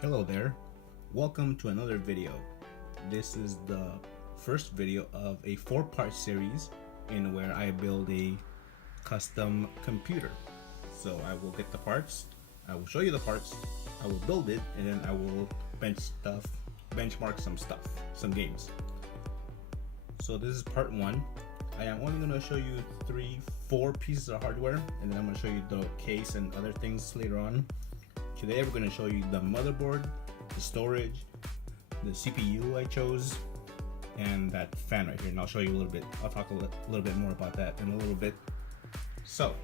Hello there, welcome to another video. This is the first video of a 4-part series in where I build a custom computer. So I will get the parts, I will show you the parts, I will build it, and then I will benchmark some games. So this is part 1. I am only going to show you 4 pieces of hardware, and then I'm going to show you the case and other things later on. Today we're going to show you the motherboard, the storage, the CPU I chose, and that fan right here. And I'll show you a little bit. I'll talk a little bit more about that in a little bit. So,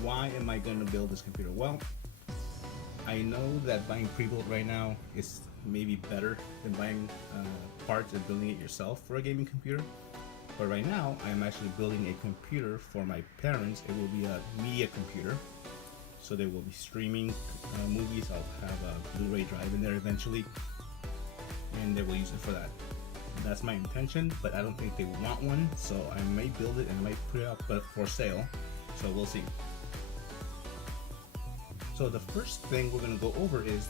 why am I going to build this computer? Well, I know that buying pre-built right now is maybe better than buying parts and building it yourself for a gaming computer. But right now, I'm actually building a computer for my parents. It will be a media computer. So they will be streaming movies. I'll have a Blu-ray drive in there eventually, and they will use it for that. That's my intention, but I don't think they want one, so I may build it and I might put it up for sale. So we'll see. So the first thing we're going to go over is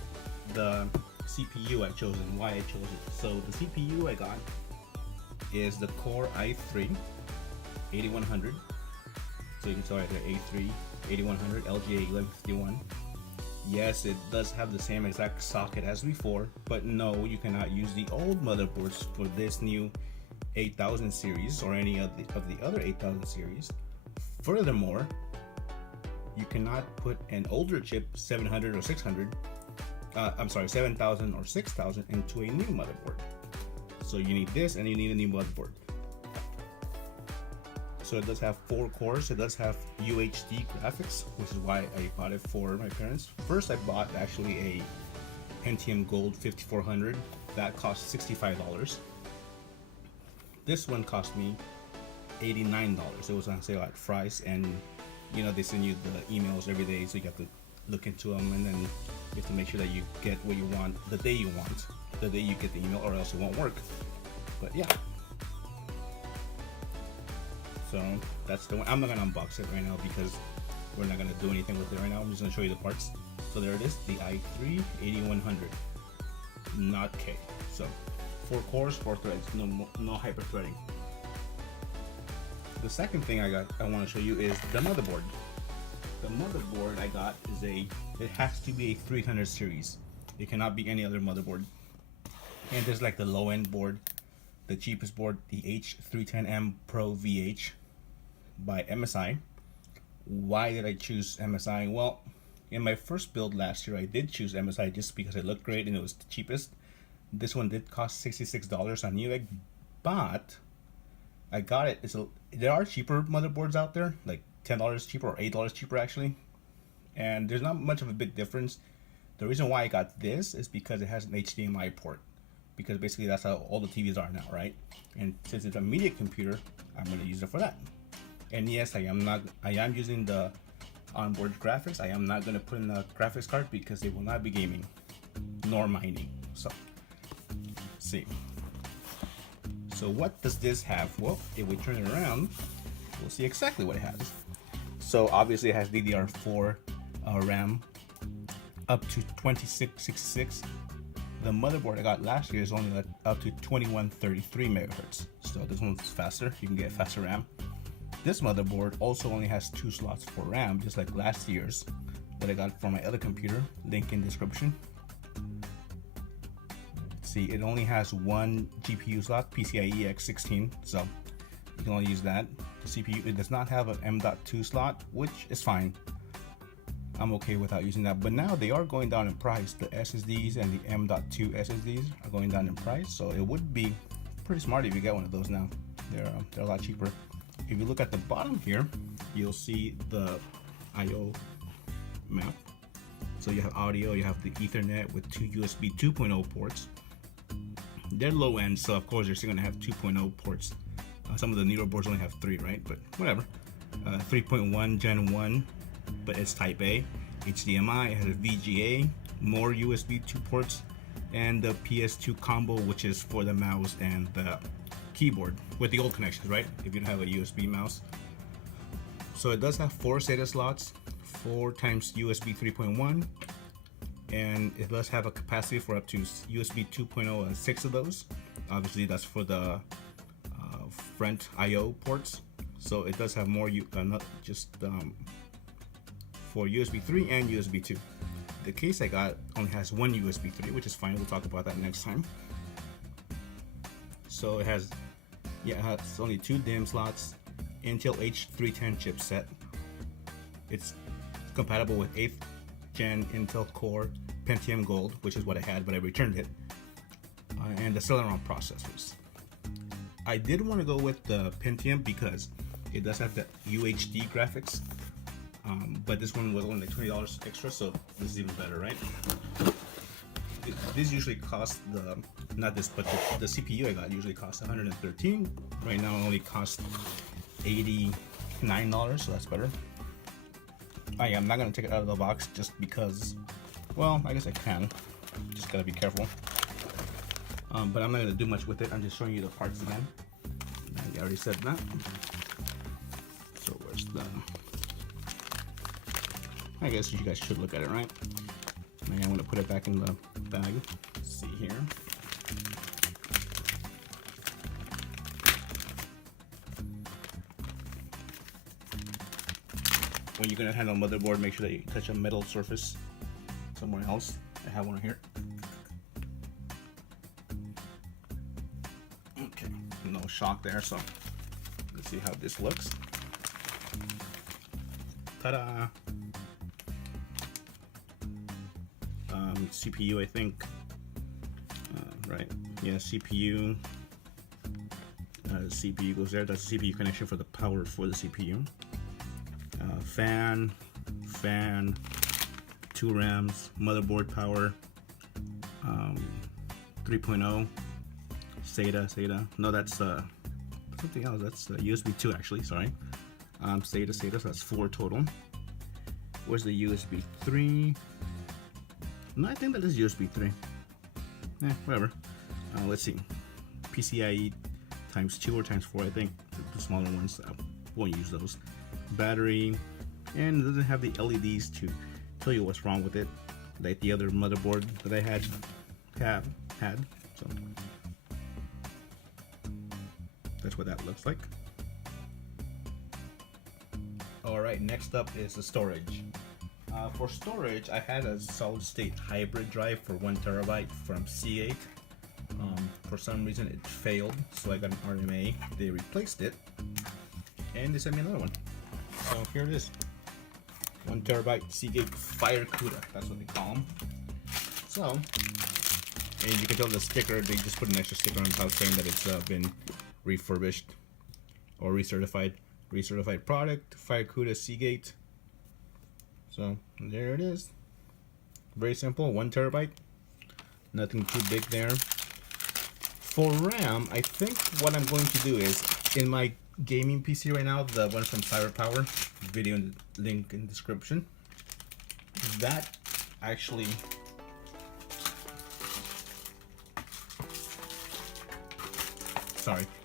the CPU I chose and why I chose it. So the CPU I got is the Core i3 8100. So you can tell right there, A3 8100 LGA 1151. Yes, it does have the same exact socket as before, but no, you cannot use the old motherboards for this new 8000 series or any of the other 8000 series. Furthermore, you cannot put an older chip 700 or 600 7000 or 6000 into a new motherboard. So you need this and you need a new motherboard. So it does have 4 cores. It does have UHD graphics, which is why I bought it for my parents. First, I bought actually a Pentium Gold 5400 that cost $65. This one cost me $89. It was on sale at Fry's, and you know they send you the emails every day, so you have to look into them, and then you have to make sure that you get what you want the day you get the email, or else it won't work. But yeah. So that's the one. I'm not gonna unbox it right now because we're not gonna do anything with it right now. I'm just gonna show you the parts. So there it is, the i3 8100, not K. So 4 cores, 4 threads, no hyper threading. The second thing I want to show you is the motherboard. The motherboard I got is it has to be a 300 series. It cannot be any other motherboard. And there's like the low end board, the cheapest board, the H310M Pro VH by MSI. Why did I choose MSI? Well, in my first build last year, I did choose MSI just because it looked great and it was the cheapest. This one did cost $66 on Newegg, but I got it. There are cheaper motherboards out there, like $10 cheaper or $8 cheaper actually, and there's not much of a big difference. The reason why I got this is because it has an HDMI port, because basically that's how all the TVs are now, right? And since it's a media computer, I'm going to use it for that. And yes, I am using the onboard graphics. I am not going to put in a graphics card because it will not be gaming nor mining. So let's see. So what does this have? Well, if we turn it around, we'll see exactly what it has. So obviously it has DDR4 RAM up to 2666. The motherboard I got last year is only up to 2133 megahertz. So this one's faster. You can get faster RAM. This motherboard also only has 2 slots for RAM, just like last year's that I got from my other computer. Link in description. See, it only has 1 GPU slot, PCIe X16, so you can only use that. The CPU, it does not have an M.2 slot, which is fine. I'm okay without using that, but now they are going down in price. The SSDs and the M.2 SSDs are going down in price, so it would be pretty smart if you get one of those now. They're a lot cheaper. If you look at the bottom here, you'll see the I/O map. So you have audio, you have the Ethernet with 2 USB 2.0 ports. They're low end, so of course you're still gonna have 2.0 ports. Some of the newer boards only have 3, right? But whatever. 3.1 Gen 1. But it's Type A, HDMI, it has a VGA, more USB 2 ports, and the PS2 combo, which is for the mouse and the keyboard with the old connections, right? If you don't have a USB mouse. So it does have 4 SATA slots, 4 times USB 3.1, and it does have a capacity for up to USB 2.0 and 6 of those. Obviously that's for the front I/O ports, so it does have more not just for USB 3 and USB 2. The case I got only has one USB 3, which is fine. We'll talk about that next time. So it has, yeah, it has only 2 DIMM slots, Intel H310 chipset. It's compatible with 8th gen Intel Core Pentium Gold, which is what I had, but I returned it, and the Celeron processors. I did want to go with the Pentium because it does have the UHD graphics, but this one was only like $20 extra, so this is even better, right? This usually costs not this, but the CPU I got usually costs $113. Right now it only costs $89, so that's better. I'm not gonna take it out of the box just because, well, I guess I can. Just gotta be careful. But I'm not gonna do much with it. I'm just showing you the parts again. I already said that. So where's the? I guess you guys should look at it, right? And I'm gonna put it back in the bag. Let's see here. When you're gonna handle a motherboard, make sure that you touch a metal surface somewhere else. I have one here. Okay, no shock there, so let's see how this looks. Ta-da! CPU, I think. Right, yeah, CPU. CPU goes there. That's the CPU connection for the power for the CPU. Fan, 2 RAMs, motherboard power, 3.0, SATA. No, that's something else. That's USB 2 actually. Sorry. SATA. So that's 4 total. Where's the USB 3? No, I think that is USB 3. Whatever. Let's see. PCIe times 2 or times 4. I think the smaller ones. I won't use those. Battery. And it doesn't have the LEDs to tell you what's wrong with it, like the other motherboard that I had. So that's what that looks like. Alright, next up is the storage. For storage, I had a solid state hybrid drive for 1 terabyte from Seagate. For some reason it failed, so I got an RMA. They replaced it, and they sent me another one. So here it is. 1 terabyte Seagate Firecuda, that's what they call them. So, and you can tell the sticker, they just put an extra sticker on top saying that it's been refurbished or recertified. Recertified product, Firecuda Seagate. So, there it is. Very simple, 1 terabyte. Nothing too big there. For RAM, I think what I'm going to do is, in my gaming PC right now, the one from Firepower, video link in the description, that actually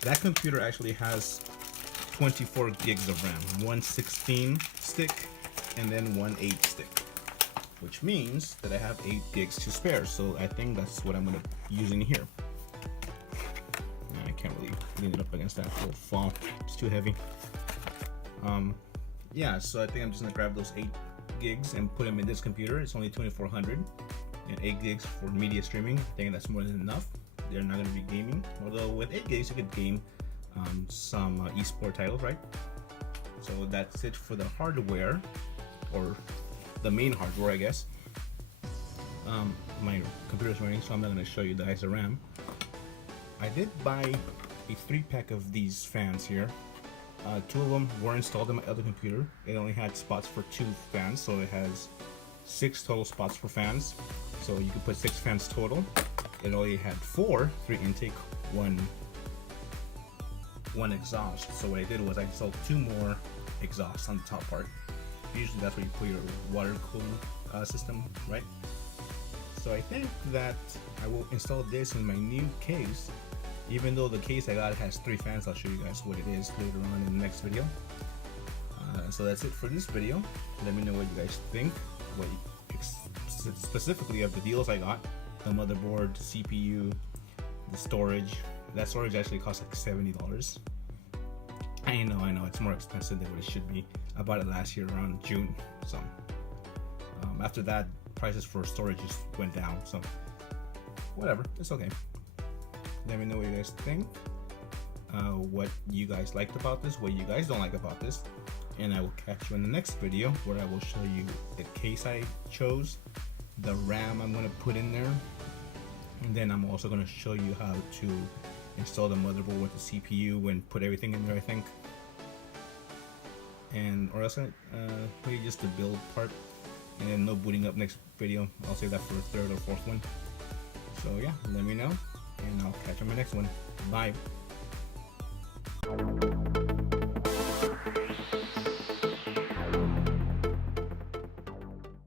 that computer actually has 24 gigs of RAM, 1 16 stick and then 1 8 stick, which means that I have 8 gigs to spare. So I think that's what I'm going to be using here. I can't really lean it up against that little font, it's too heavy. Yeah, so I think I'm just gonna grab those 8 gigs and put them in this computer. It's only 2400 and 8 gigs for media streaming. I think that's more than enough. They're not gonna be gaming, although with 8 gigs you could game some esport titles, right? So that's it for the hardware, or the main hardware, I guess. My computer's running, so I'm not gonna show you the ISO RAM. I did buy a 3-pack of these fans here. 2 of them were installed in my other computer. It only had spots for 2 fans, so it has 6 total spots for fans. So you can put 6 fans total. It only had 4, 3 intake, 1 exhaust. So what I did was I installed 2 more exhausts on the top part. Usually that's where you put your water cooling system, right? So I think that I will install this in my new case. Even though the case I got has 3 fans, I'll show you guys what it is later on in the next video. So that's it for this video. Let me know what you guys think, what specifically of the deals I got, the motherboard, CPU, the storage. That storage actually cost like $70. I know, it's more expensive than what it should be. I bought it last year around June, so after that, prices for storage just went down, so whatever, it's okay. Let me know what you guys think, what you guys liked about this, what you guys don't like about this, and I will catch you in the next video where I will show you the case I chose, the RAM I'm going to put in there, and then I'm also going to show you how to install the motherboard with the CPU and put everything in there, I think. And or else maybe just the build part, and then no booting up next video. I'll save that for a third or fourth one. So yeah, let me know, and I'll catch you on my next one. Bye.